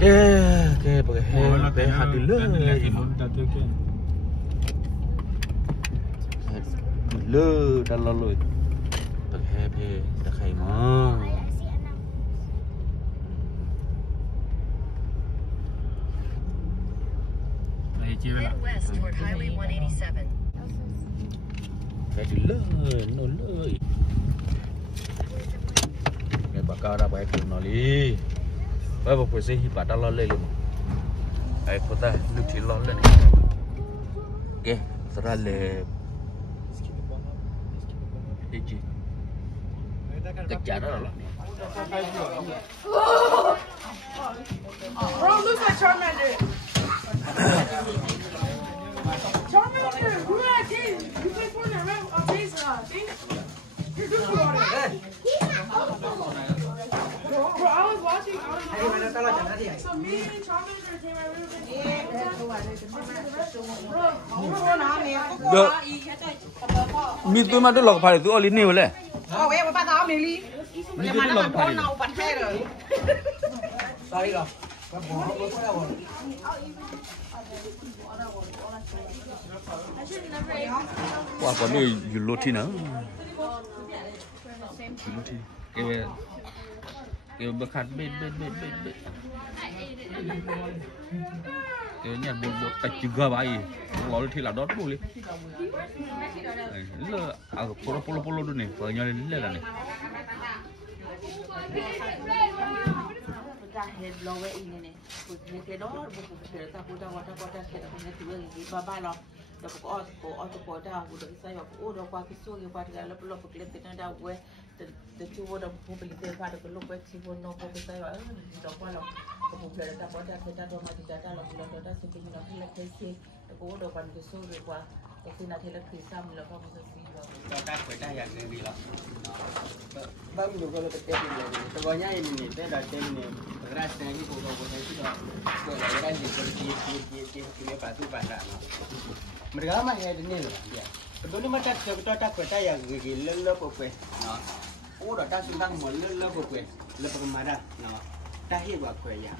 ke pakai hati le le dah lalu pakai pe dah kai mah Head west toward Highway 187. Cái gì lớn, nó lớn. Cái bà cao ra bài kiểu nó đi. Bây giờ phải xây bà ta lo lên luôn. Ai có ta lúc chỉ lo lên này. Ok, ra lên. Đi chị. Tất cả đó là. Bro, look at Charmander. Charmander, who that kid? You play Fortnite, right? On Facebook, see? You're good for it. Bro, I was watching. So me and Charmander came out Được. Mi tôi mà tôi lọc phải tôi ở lên nhiều嘞. Em mà bắt tao mình đi. Mi tôi lọc phải. Nào bắn xe rồi. Sorry rồi. Wow, có nơi dù lột thì nữa. Kêu berkat bet. Kêu nhà buat tak juga bayi. Lalu tidak dot boleh. Le, polo tu ni, banyak le lah ni. Head lower in ini, kita dor, buku kita punya water kita punya tu lagi, bapa lo, dah buku auto dah, buku saya buku dah buat kisah yang pada kalau perlu buku kita dah buat, cuba dah buku kita pada kalau buat cuba no buku saya, dah buat lo, buku kita kita dah mati dah lo, buku dah sebab kita nak kasi, buku dah buat kisah buat, kasi nak kita kisah mula buku kita Kita kita yang ini lah. Bang juga kalau terkait ini, pokoknya ini dah ini. Rasanya ini pokoknya itu dah. Pokoknya kan di batu bandar. Mereka mah ya ini loh. Kedua ni macam kita yang gigi lele pokoknya. Oh dah tak sembang mau lele pokoknya. Lele pemarah. Dah hidup pokoknya.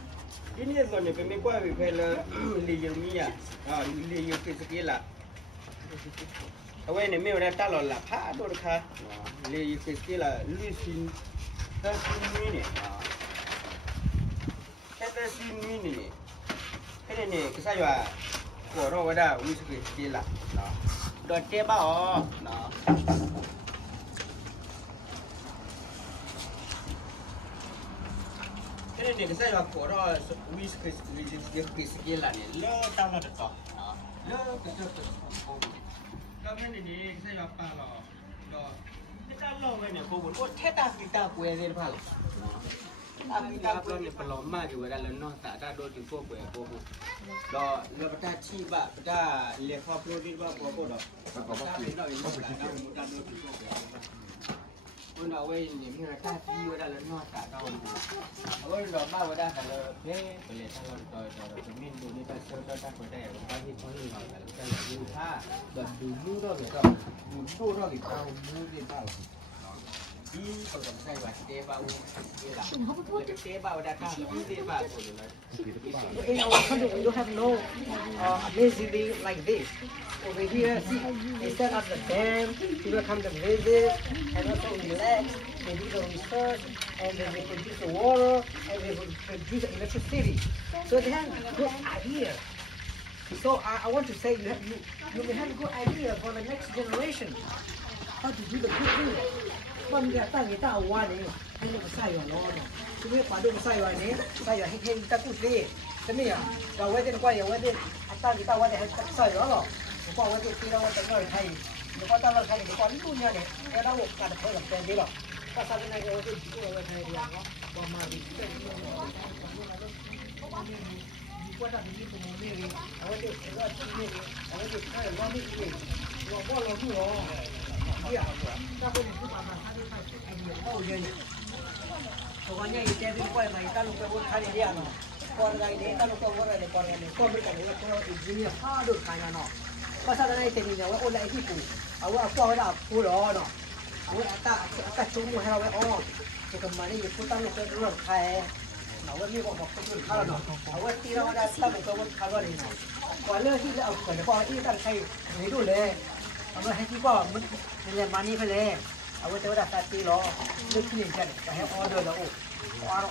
Ini loh ni pemikuan pemela liu mia. Liu kesekian. Awak ni memang tak lalu lah, pak tu dah. Liu kesekian lusin, lusin ni. Kita sini ni, ini ni kesaya, korang ada usus kecil lah, dah tiba oh, ini ni kesaya korang usus kecil lah ni, le tahu lah tak, le kecil. Kami ni kesaya apa lo, kita lo ni, kau tetap kita kuih dia apa lo. Kita pun ni pelom mah juga dalam noh tak ada dua tiga kue bohong. Dah lepas ciba, dah lepas produk apa dah. Pun awak ni mereka tiu dalam noh tak tahu. Awak dah mahu dah kalau boleh kalau pemimpin ni pasal dah pada yang bagi koni kalau kita lupa dah dulu dah kita dulu dah kita dulu dah. Di kalau saya buat teba lebih teba datang teba You have no amazing like this. Over here, see, they set up the dam, people come to visit, and also relax, they do the research, and then they produce the water, and they produce the electricity. So they have a good idea. So I want to say you may have a good idea for the next generation how to do the good thing. Bang dia tak kita awal ni, ini besar loh. Cuma pada besar ni, saya hei kita putih. Tapi ya, kalau ada kuat ya, ada atas kita ada besar loh. Kalau ada kita ada kalau Thai, kalau tak Thai, kalau itu ni ada, ada orang ada orang pendek loh. Pasal ni ada orang itu orang Thai dia loh. Bama kita ni buat apa ni pun ni, awak tu awak ni, awak tu kalau awak ni, awak boleh tu loh. Iya, tapi ni cuma masalah idea. Oh ya. Pokoknya itu yang dibuat mereka lupa buat hari dia no. Keluarga ini kalau keluarga ini keluarga ini, kau mereka ni kalau izinnya hadir kaya no. Pasal ni ini ni, awak oleh itu, awak apa awak pulau no. Awak tak cuma awak oh, jika mana itu tak lupa dulu kaya. Awak ni bawa betul kalau no. Awak tidak ada tak betul kalau ni no. Kalau kitaเอาคนพอที่ตั้งใช้ไม่ดูเลยเอามาให้ที่ก็มันเนี่ยมานี่ไปเลยเอาไว้เจอได้ตัดตีล้อนึกขึ้นกันก็ให้ออเดอร์แล้วโอ้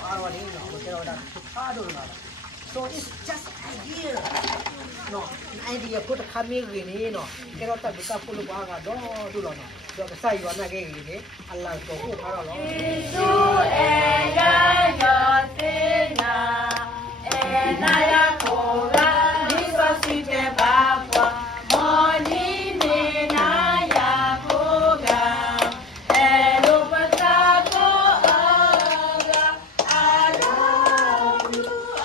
อารนี่เนาะมันจะเราได้ทุกท่าดูนะ so it's just idea no idea พูดคำนี้นี่เนาะแค่เราตัดบุตรพูดลูกว่าก็ดูแล้วเนาะเดี๋ยวก็ใส่วันนั้นเองนี่อัลลอฮ์ตัวผู้พาเราเนาะสุเอยายอตินาเอนายาโคราลิสสิเตบาวะมอนีเนนายาโคกาเอโลปตาโกอาราI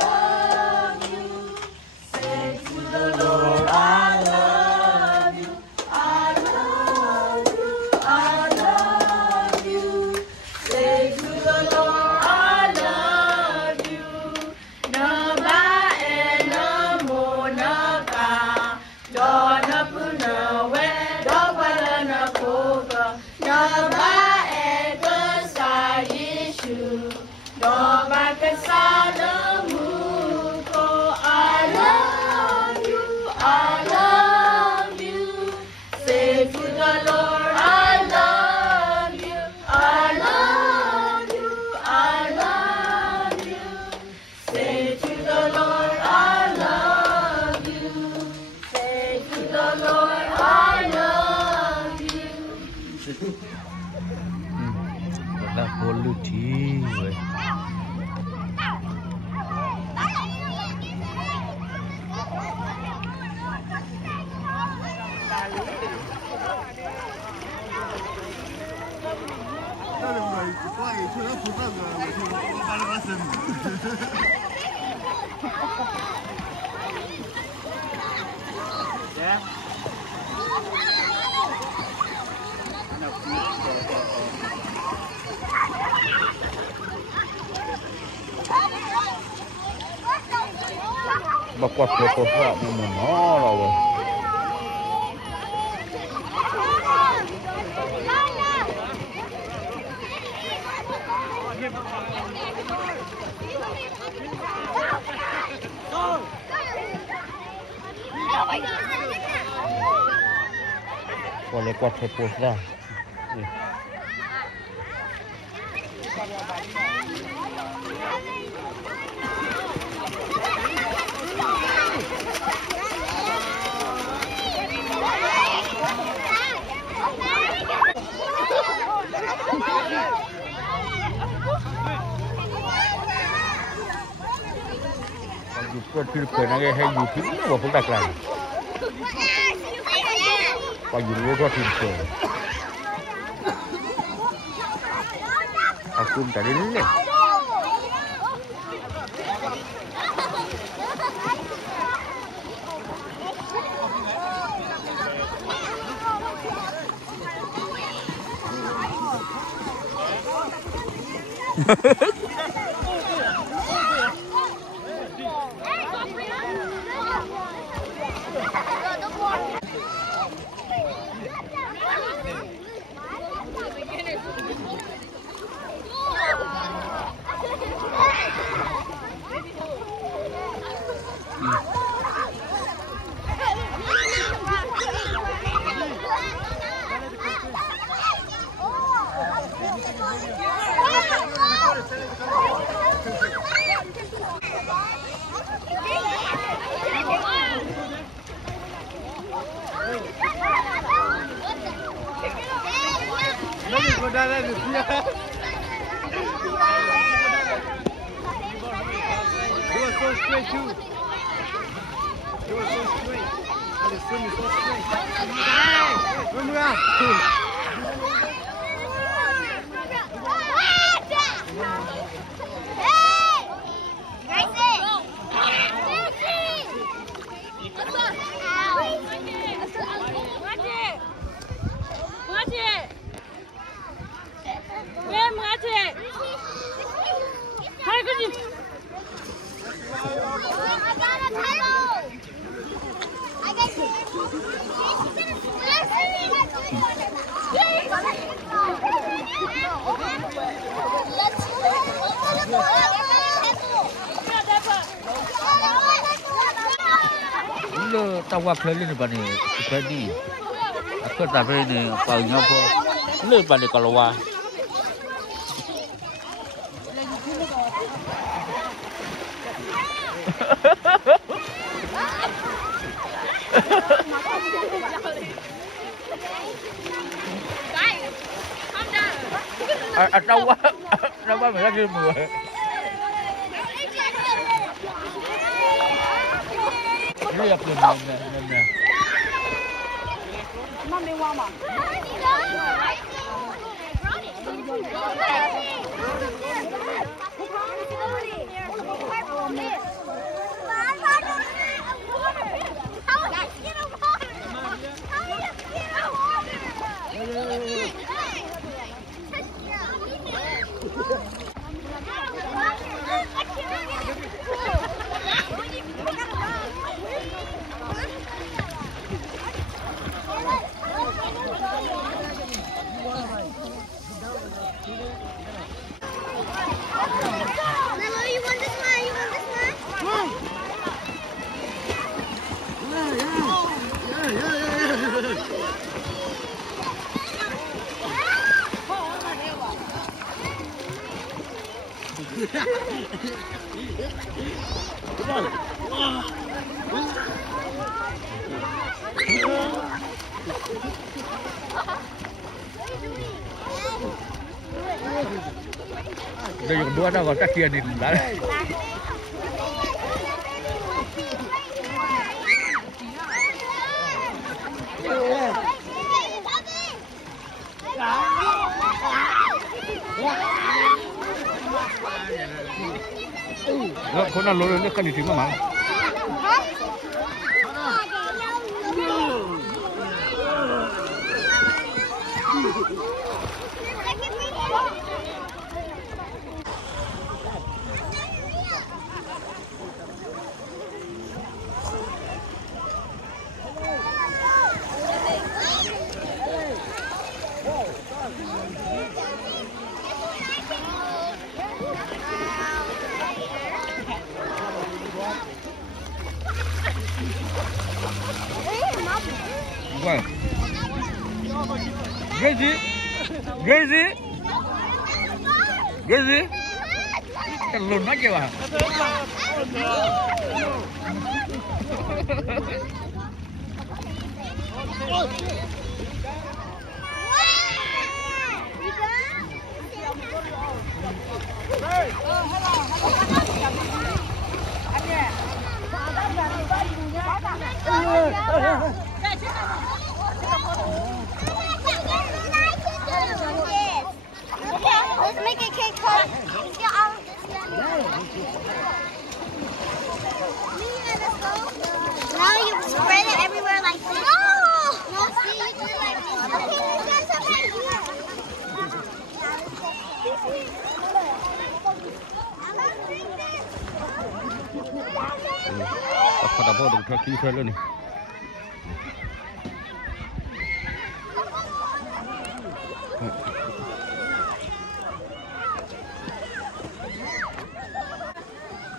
love you say to the Lord I love you I love you I love you say to the Lord I love you no ba no mo no ka do no pu no we do ba no ko no ba go sa yeshu do ba ka sa no mu ko I love you say to the Lord I love you I love you say to the Lord I love you say to the Lord I love you ได้โคนลูกทีเว้ยบักกวาดเพื่อพวกมันหมุนน้อเราเว้ยกวาดเลยกวาดเพื่อพวกได้อยู่เพื่อนที่เคยนั่งให้อยู่ที่นี่ว่าพวกดักไล่ไปอยู่รู้ว่าทีมเคยเอาคุ้มแต่เล่นเลยLet's tahu apa ni bani tadi. Aku tak boleh ni paunya apa. Ni bani kalau wah. Tahu apa mereka dia mula. Ini apa ni? Mami mama. Dah yang dua dah kau kian ni dah. Kau nak lorong ni kan di sini mah. Bukan. Gazi. Telur aja lah. Let's make a cake cut. Now you spread it everywhere like this. No, see, you do it like this. Okay, you got some right here. Apa dah boleh dah kira lah ni.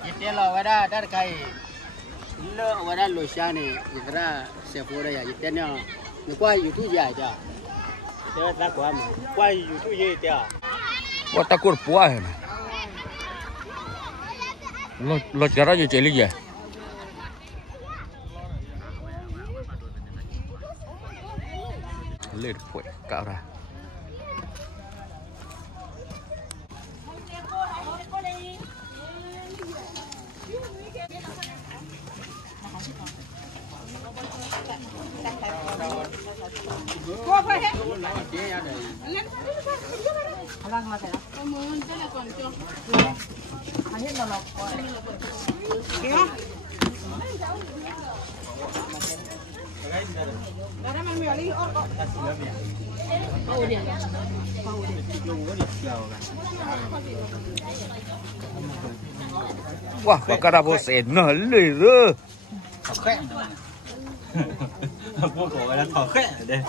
Kita lah wadah dar kai. Lo wadah lo siapa ni? Kita sepuluh ya. Kita ni, ni kuai YouTube je aja. Kita tak kuai mah. Kuai YouTube je dia. Wah takut puas ni. Lo cara je celi je. Lết quậy cạo ra. Wah, bakar apa senah le tu. Khỏe. Vô cổ là thỏ khỏe đây.